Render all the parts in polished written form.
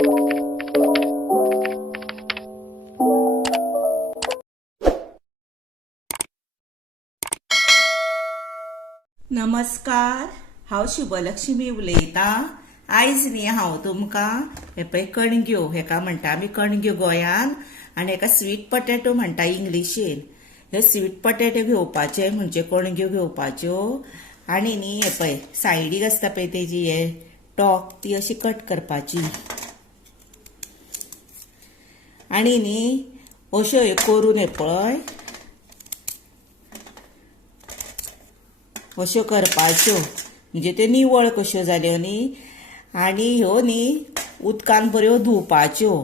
नमस्कार, हांव शुभलक्ष्मी उलयतां। आयज न्ही हांव तुमकां हे पळय कणग्यो, हेका म्हणटा आमी कणग्यो गोंयान, आनी हेका स्वीट पोटॅटो म्हणटा इंग्लिशीन। हे स्वीट पोटॅटो घेवपाचे म्हणजे कणग्यो घेवपाच्यो आनी न्ही हे पळय सायडीक आसता पळय तेजी हे टॉप ती अशी कट करपाची आनी न्ही अश्यो हे करून हे पळय अश्यो करपाच्यो म्हणजे त्यो निवळ कश्यो जाल्यो न्ही। आनी ह्यो न्ही उदकान बऱ्यो धुवपाच्यो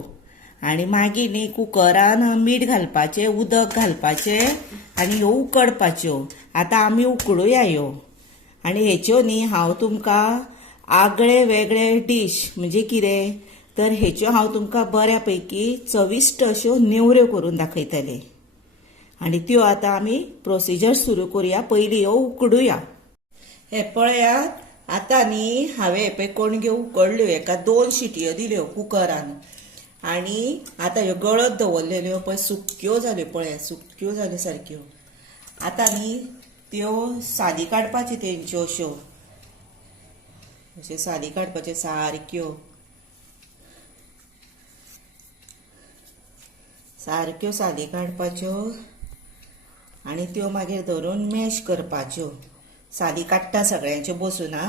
आनी मागीर न्ही कुकरान मीठ घालपाचें, उदक घालपाचें आनी ह्यो उकडपाच्यो। आतां आमी उकडुया ह्यो आनी हेच्यो न्ही हांव तुमकां आगळे वेगळे डीश म्हणजे कितें तर हेच्यो हांव तुमकां बऱ्या पैकी चविश्ट अश्यो नेवऱ्यो करून दाखयतलें। आनी त्यो आतां आमी प्रोसिजर सुरू करुया। पयलीं ह्यो उकडुया। हे पळयात, आतां न्ही हांवें हे पळय कणग्यो उकडल्यो, हेका 2 शिटयो दिल्यो कुकरान आनी आतां ह्यो गळत दवरलेल्यो पळय सुक्क्यो जाल्यो, पळय सुक्क्यो जाल्यो सारक्यो। आतां न्ही त्यो साली काडपाच्यो तेंच्यो अश्यो अश्यो साली काडपाच्यो सारक्यो सारक्यो साली काडपाच्यो आनी त्यो मागीर धरून मॅश करपाच्यो। साली काडटा सगळ्यांच्यो बसून आ।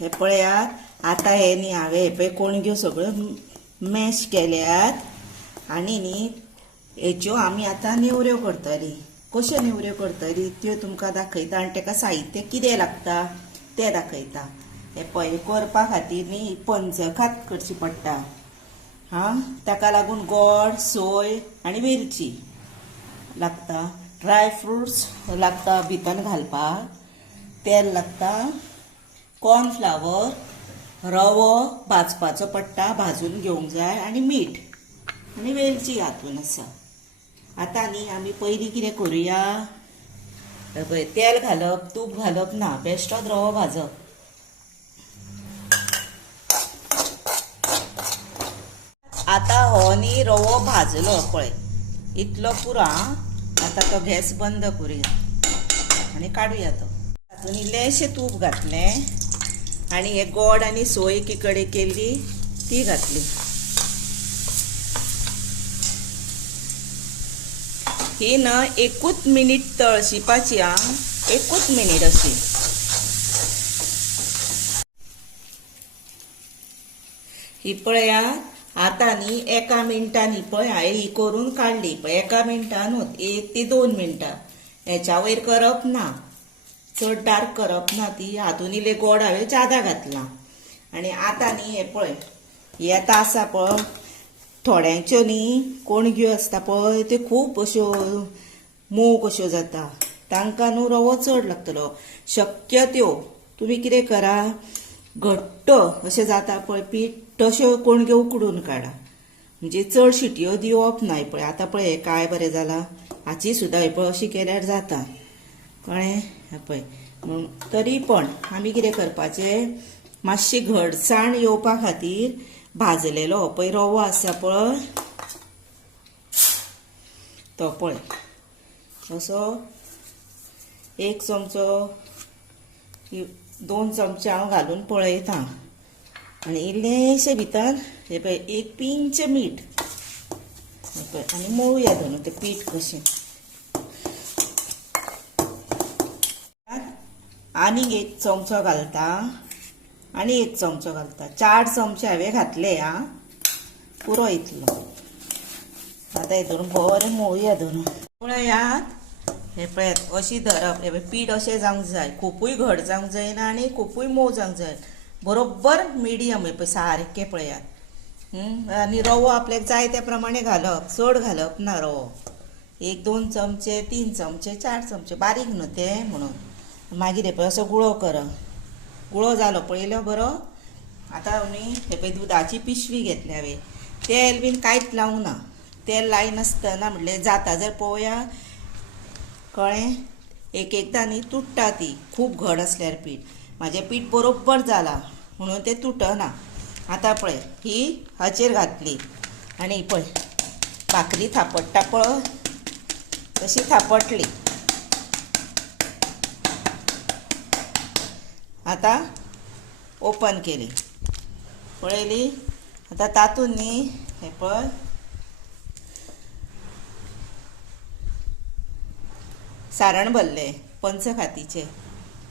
हे पळयात, आतां हे न्ही हांवें हे पळय कणग्यो सगळ्यो मॅश केल्यात आनी न्ही हेच्यो आमी आतां नेवऱ्यो करतलीं। कश्यो नेवऱ्यो करतलीं त्यो तुमकां दाखयता आनी तेका साहित्य कितें लागता तें दाखयता। हे पळय करपा खातीर न्ही पंचखाद करची पडटा हां, ताका लागून गोड, सोय आनी वेलची लागता। ड्राय फ्रुट्स लागता भितर घालपाक, तेल लागता, कॉर्नफ्लावर, रवो भाजपाचो पडटा, भाजून घेवंक जाय आनी मीठ आनी वेलची हातून आसा। आतां न्ही आमी पयलीं कितें करुया, पळय तेल घालप, तूप घालप ना, बेश्टोच रवो भाजप। आतां हो न्ही रवो भाजलो पळय इतलो पुरो आं। आतां तो गॅस बंद करुया आनी काडुया तो। हातून इल्लेशें तूप घातलें आनी हे गोड आनी सोय एकी कडेन केल्ली ती घातली। ही न 1 मिनीट तळशिपाची आं, 1 मिनीट अशी। ही पळयात, आतां न्ही 1 मिनटान ही पळय हांवें ही करून काडली पळय 1 मिनटानूच, 1 ते 2 मिनटां। हेच्या वयर करप ना, चड डार्क करप ना ती। हातून इल्लें गोड हांवें ज्यादा घातलां आनी आतां न्ही हे पळय हे आतां आसा पळय थोड्यांच्यो न्ही कणग्यो आसता पळय त्यो खूब अश्यो मोव कश्यो जाता, तांकां न्हू रवो चड लागतलो। शक्य त्यो तुमी कितें करा, घट्ट अशें जाता पळय पीठ तश्यो कणग्यो उकडून काडा, म्हणजे चड शिटयो दिवप ना। पळय आतां पळय हें काय बरें जालां, हाची सुद्दां हे पळय अशी केल्यार जाता, कळ्ळें। हें पळय तरी पण आमी कितें करपाचें, मातशी घटसाण येवपा खातीर भाजलेलो हो पळय रवो आसा पळय तो पळय असो 1 चमचो 2 चमचे हांव घालून पळयतां आनी इल्लेशें भितर हे पळय 1 पिंच मीठ हे पळय आनी मळुया धरून तें पीठ कशें। आनीक 1 चमचो घालता आनी 1 चमचो घालता, 4 चमचे हांवें घातले आं, पुरो इतलो। आतां हे धरून बरें मळुया धरून। पळयात, हे पळयात अशी धरप, हे पळय पीठ अशें जावंक जाय, खुपूय घट जावंक जायना आनी खुपूय मोव जावंक जाय, बरोबर मिडियम हे पळय सारकें पळयात। आनी रवो आपल्याक जाय त्या प्रमाणे घालप, चड घालप ना रवो। 1 2 चमचे 3 चमचे 4 चमचे, बारीक न्हू तें म्हणून। मागीर हे पळय असो गुळो करप, गुळो जालो पळयलो बरो। आतां न्ही हे पळय दुदाची पिशवी घेतली हांवें, तेल बीन कांयच लावंक ना, तेल लायनासतना म्हणल्यार जाता जर पळोवया, कळ्ळें। एकदां न्ही तुट्टा ती, खूब घट आसल्यार पीठ। म्हाजें पीठ बरोबर जालां म्हणून तें तुटना। आता पळय ही हाचेर घातली आणि पळय भाकरी थापडटा पळय तशी थापटली. आता ओपन केली पळयली. आता तातूंत न्ही हे पळय सारण भरले पंचखातीचे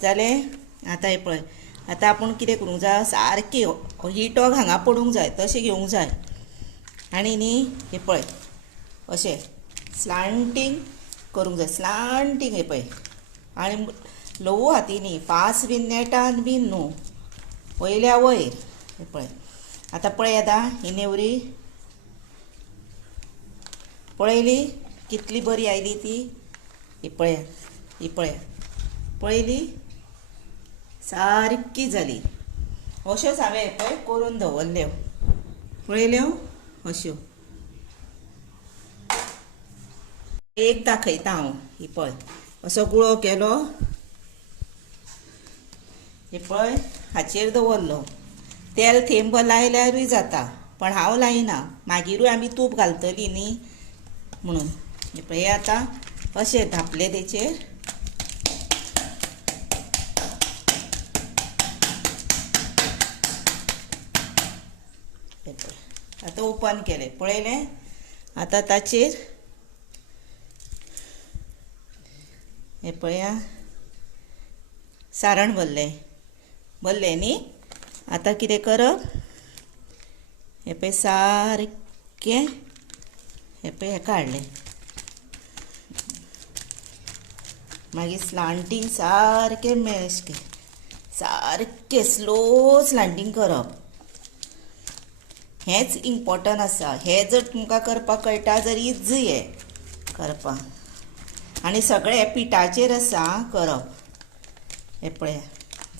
जाले. आता हे पळय आता आपूण कितें करूंक जाय सारकी ही टोक हांगा पडूंक जाय तशें घेवंक जाय आनी न्ही हे पळय अशें स्लांटींग करूंक जाय स्लांटींग हे पळय आनी ल्हवू हातींनी फास्ट बीन नेटान बीन न्हू वयल्या वयर हे पळय. आता पळय आतां ही नेवरी पळयली कितली बरी आयली ती. ही पळय पळयली सारकी जाली. अश्योच हांवें पळय करून दवरल्यो पळयल्यो अश्यो. एक दाखयता हांव. ही पळय असो गुळो केलो हे पळय हाचेर दवरलो. तेल थेंब लायल्यारूय जाता पण हांव लायना मागीरूय आमी तूप घालतली न्ही म्हणून. हे पळय आतां अशें धापले तेचेर आतां ओपन केलें पळयलें. आतां ताचेर हे पळया सारण भरलें न्ही. आतां कितें करप हे पळय सारकें हे पळय हे काडलें मागीर स्लांटींग सारकें मॅश केलें सारकें स्लो स्लांटींग करप हेंच इम्पॉर्टंट आसा. हें जर तुमकां करपाक कळटा जर इझी हें करपाक आनी सगळें पिठाचेर आसा करप. हे पळया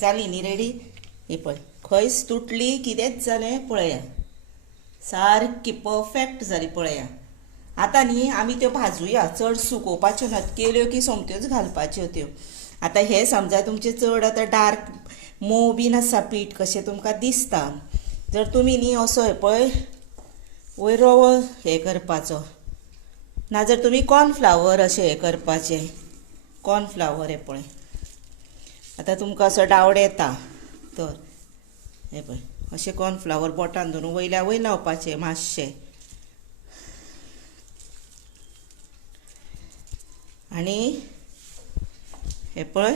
जाली न्ही रेडी. हे पळय खंयच तुटली कितेंच जालें पळया सारकी परफेक्ट जाली पळया. आतां न्ही आमी त्यो भाजूया चड सुकोवपाच्यो नात केल्यो की सोमत्योच घालपाच्यो त्यो. आतां हे समजा तुमचें चड आतां डार्क मोव बीन आसा पीठ कशें तुमकां दिसता जर तुमी न्ही असो हे पळय वयर रवो हे करपाचो नाजाल्यार तुमी कॉर्नफ्लावर अशें हे करपाचें कॉर्नफ्लावर हे पळय. आतां तुमकां असो डावट येता तर हे पळय अशें कॉर्नफ्लावर बोटान धरून वयल्या वयर लावपाचें मातशें आनी हे पळय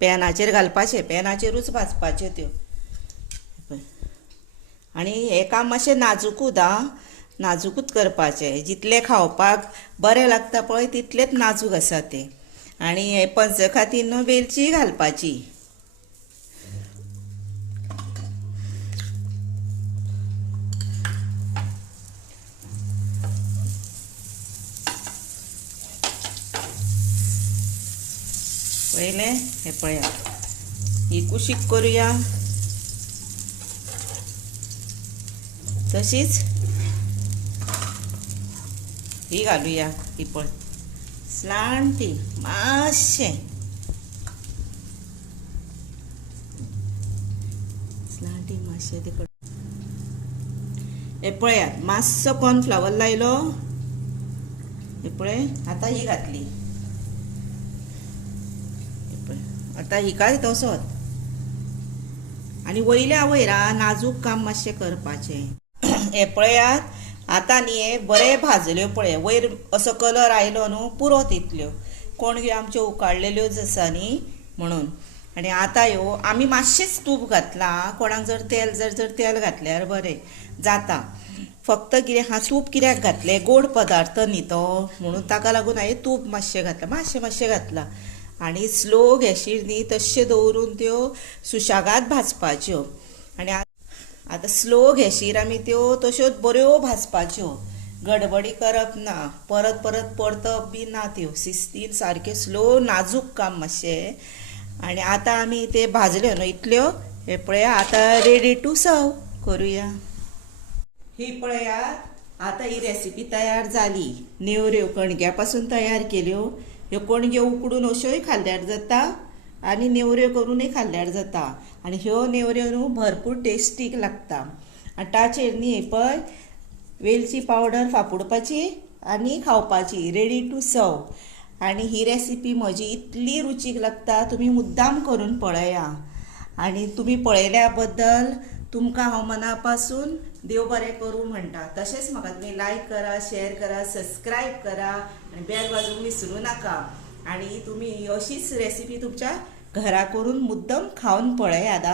पॅनाचेर घालपाचें पॅनाचेरूच भाजपाच्यो त्यो. आनी हें काम मातशें नाजूकूच नाजूकूच करपाचें जितलें खावपाक बरें लागता पळय तितलेंच नाजूक आसा तें. आनी हे पंचखातीन न्हू वेलची घालपाची. पळयलें हे पळया ही कुशीक करुया तशीच ही घालुया. ही पळय स्लांटींग मातशें ते हे पळयात मातसो कॉर्नफ्लावर लायलो. हे पळय आतां ही घातली. हे पळय आतां ही काय तसोच आनी वयल्या वयर नाजूक काम मातशें करपाचें. हे पळयात आतां न्ही हे बरें भाजल्यो पळय वयर असो कलर आयलो न्हू पुरो तितल्यो कोणग्यो आमच्यो उकाळलेल्योच आसा न्ही म्हणून. आनी आतां ह्यो आमी मातशेंच तूप घातलां कोणाक जर तेल घातल्यार बरें जाता. फक्त कितें तूप कित्याक घातलें गोड पदार्थ न्ही तो म्हणून ताका लागून हांवें तूप मातशें घातलां मातशें घातलां. आनी स्लो गॅसीर न्ही तशें दवरून त्यो सुशेगाद भाजपाच्यो. आनी आतां स्लो गॅसीर आमी त्यो तश्योच बऱ्यो भाजपाच्यो गडबडी करप ना परत परतप बी ना त्यो शिस्तीन सारकें स्लो नाजूक काम मातशें. आनी आतां आमी ते भाजल्यो न्हू इतल्यो हे पळया आतां रेडी टू सर्व करुया. ही पळयात आतां ही रेसिपी तयार जाली. नेवऱ्यो कणग्या पासून तयार केल्यो. ह्यो कणग्यो उकडून अश्योय खाल्ल्यार जाता आनी नेवऱ्यो करूनय खाल्ल्यार जाता. आनी ह्यो नेवऱ्यो न्हू भरपूर टेस्टीक लागता. आनी ताचेर न्ही हे पळय वेलची पावडर फापुडपाची आनी खावपाची, रेडी टू सर्व. आनी ही रेसिपी म्हजी इतली रुचीक लागता, तुमी मुद्दाम करून पळया. आनी तुमी पळयल्या बद्दल तुमकां हांव मना पासून देव बरें करूं म्हणटा. तशेंच म्हाका तुमी लायक करा, शेअर करा, सबस्क्रायब करा आनी बेल वाजोवंक विसरूं नाका. आनी तुमी अशीच रेसिपी तुमच्या घरा करून मुद्दम खावन पळयात.